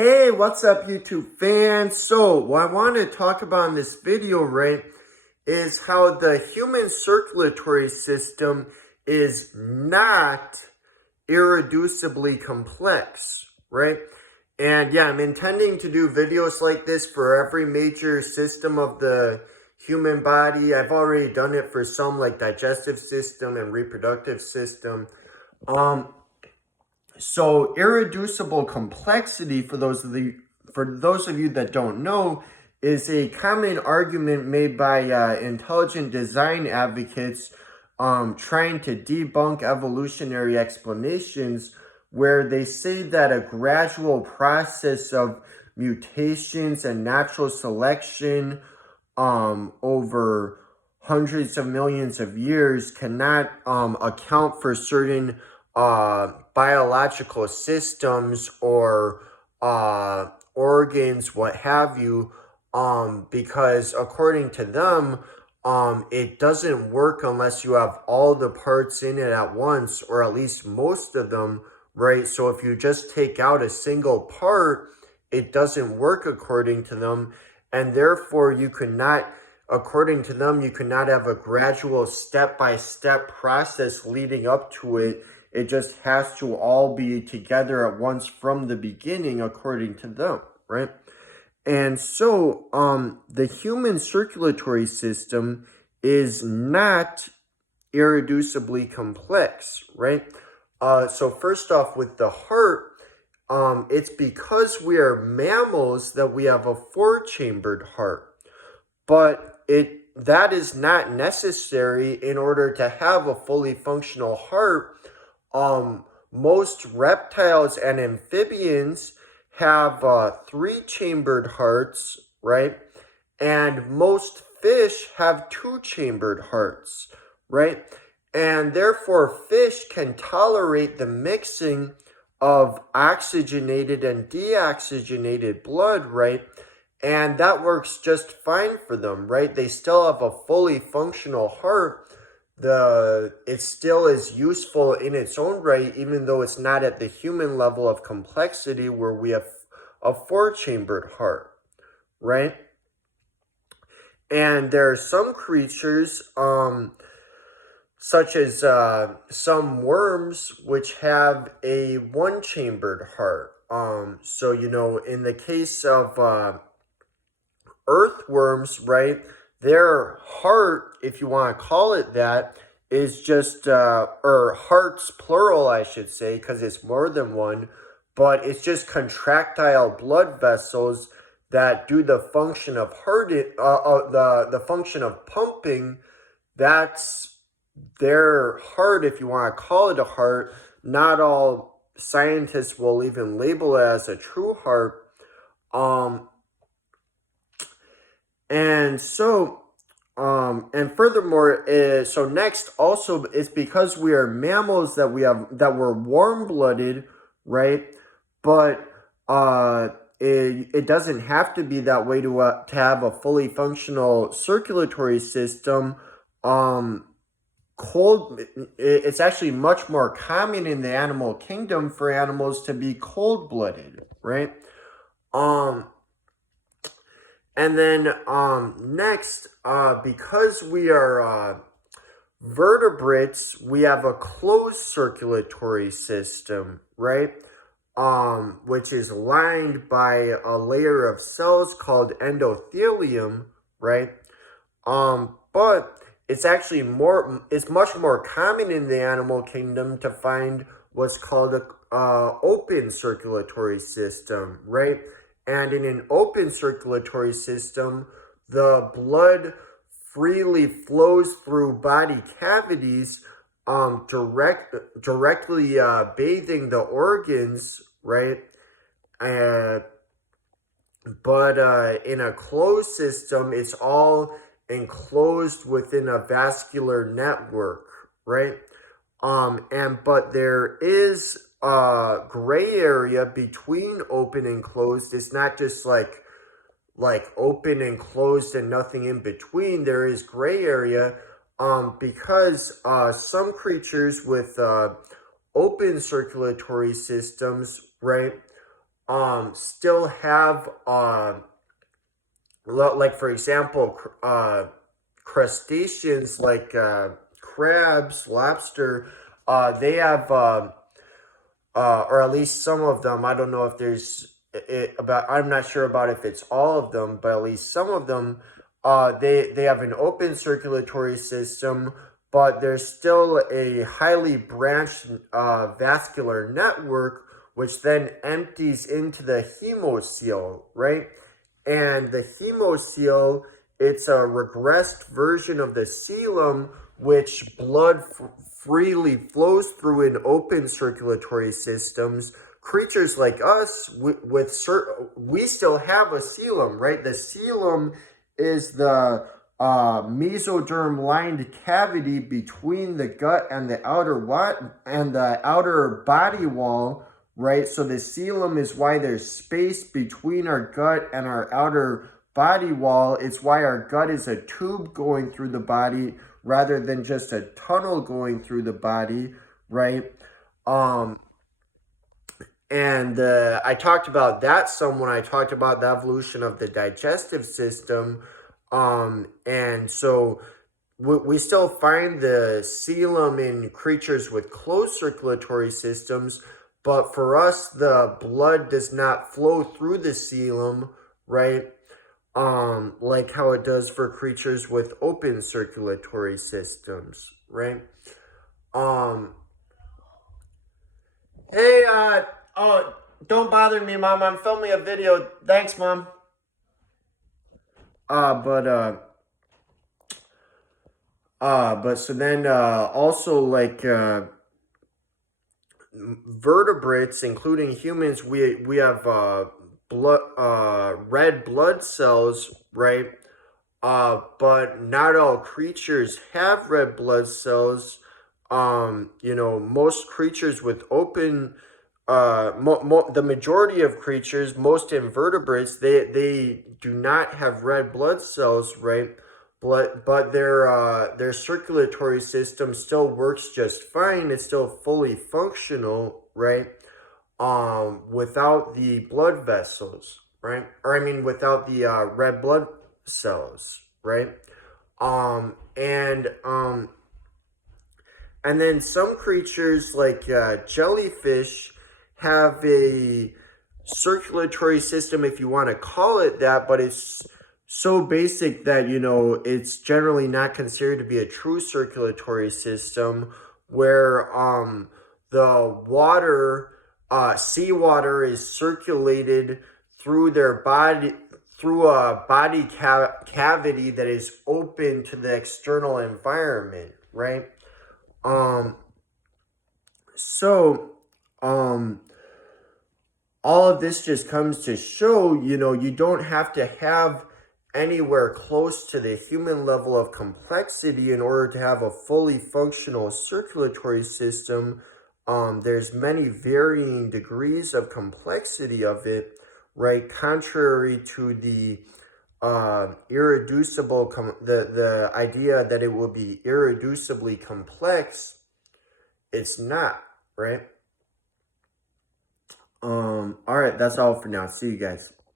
Hey, what's up, YouTube fans? So, what I want to talk about in this video, right, is how the human circulatory system is not irreducibly complex, right? And yeah, I'm intending to do videos like this for every major system of the human body. I've already done it for some, like digestive system and reproductive system. So irreducible complexity, for those of you that don't know, is a common argument made by intelligent design advocates trying to debunk evolutionary explanations, where they say that a gradual process of mutations and natural selection over hundreds of millions of years cannot account for certain biological systems or organs, what have you, because according to them, it doesn't work unless you have all the parts in it at once, or at least most of them, right? So if you just take out a single part, it doesn't work according to them, and therefore you could not, according to them, you could not have a gradual step-by-step process leading up to it. It just has to all be together at once from the beginning, according to them, right? And so the human circulatory system is not irreducibly complex, right? So first off, with the heart, it's because we are mammals that we have a four-chambered heart. But that is not necessary in order to have a fully functional heart. Most reptiles and amphibians have three-chambered hearts, right? And most fish have two-chambered hearts, right? And therefore, fish can tolerate the mixing of oxygenated and deoxygenated blood, right? And that works just fine for them, right? They still have a fully functional heart. It still is useful in its own right, even though it's not at the human level of complexity where we have a four-chambered heart, right? And there are some creatures, such as some worms, which have a one-chambered heart. So, in the case of earthworms, right, their heart, if you want to call it that, is just, or hearts plural, I should say, because it's more than one, but it's just contractile blood vessels that do the function of the function of pumping. That's their heart, if you want to call it a heart. Not all scientists will even label it as a true heart. And so, and furthermore, so next also, it's because we are mammals that we're warm-blooded, right? But it doesn't have to be that way to have a fully functional circulatory system. It's actually much more common in the animal kingdom for animals to be cold-blooded, right? And then next, because we are vertebrates, we have a closed circulatory system, right? Which is lined by a layer of cells called endothelium, right? But it's actually much more common in the animal kingdom to find what's called a open circulatory system, right? And in an open circulatory system, the blood freely flows through body cavities, directly bathing the organs, right? But in a closed system, it's all enclosed within a vascular network, right? But there is a gray area between open and closed. It's not just like open and closed and nothing in between. There is gray area, because some creatures with open circulatory systems, right, still have, like for example, crustaceans like crabs, lobster, they have, or at least some of them. I don't know if there's about. I'm not sure about if it's all of them, but at least some of them. They have an open circulatory system, but there's still a highly branched vascular network, which then empties into the hemocoel, right? And the hemocoel, it's a regressed version of the coelom, which blood freely flows through in open circulatory systems. Creatures like us, we still have a coelom, right? The coelom is the mesoderm lined cavity between the gut and the outer body wall, right? So the coelom is why there's space between our gut and our outer body wall. It's why our gut is a tube going through the body rather than just a tunnel going through the body, right? And I talked about that some when I talked about the evolution of the digestive system. And so we still find the coelom in creatures with closed circulatory systems, but for us, the blood does not flow through the coelom, right? Like how it does for creatures with open circulatory systems, right? Hey, oh, don't bother me, Mom. I'm filming a video. Thanks, Mom. But so then, also like, vertebrates, including humans, we have, red blood cells, right? But not all creatures have red blood cells. Most creatures with open, the majority of creatures, most invertebrates, they do not have red blood cells, right? But their circulatory system still works just fine. It's still fully functional, right? Without the blood vessels, right? Or I mean, without the red blood cells, right? And then some creatures like jellyfish have a circulatory system, if you want to call it that, but it's so basic that, it's generally not considered to be a true circulatory system, where the water, seawater, is circulated through their body, through a body cavity that is open to the external environment, right? So, all of this just comes to show, you don't have to have anywhere close to the human level of complexity in order to have a fully functional circulatory system. There's many varying degrees of complexity of it, right? Contrary to the irreducible, the idea that it will be irreducibly complex, it's not, right? All right, that's all for now. See you guys.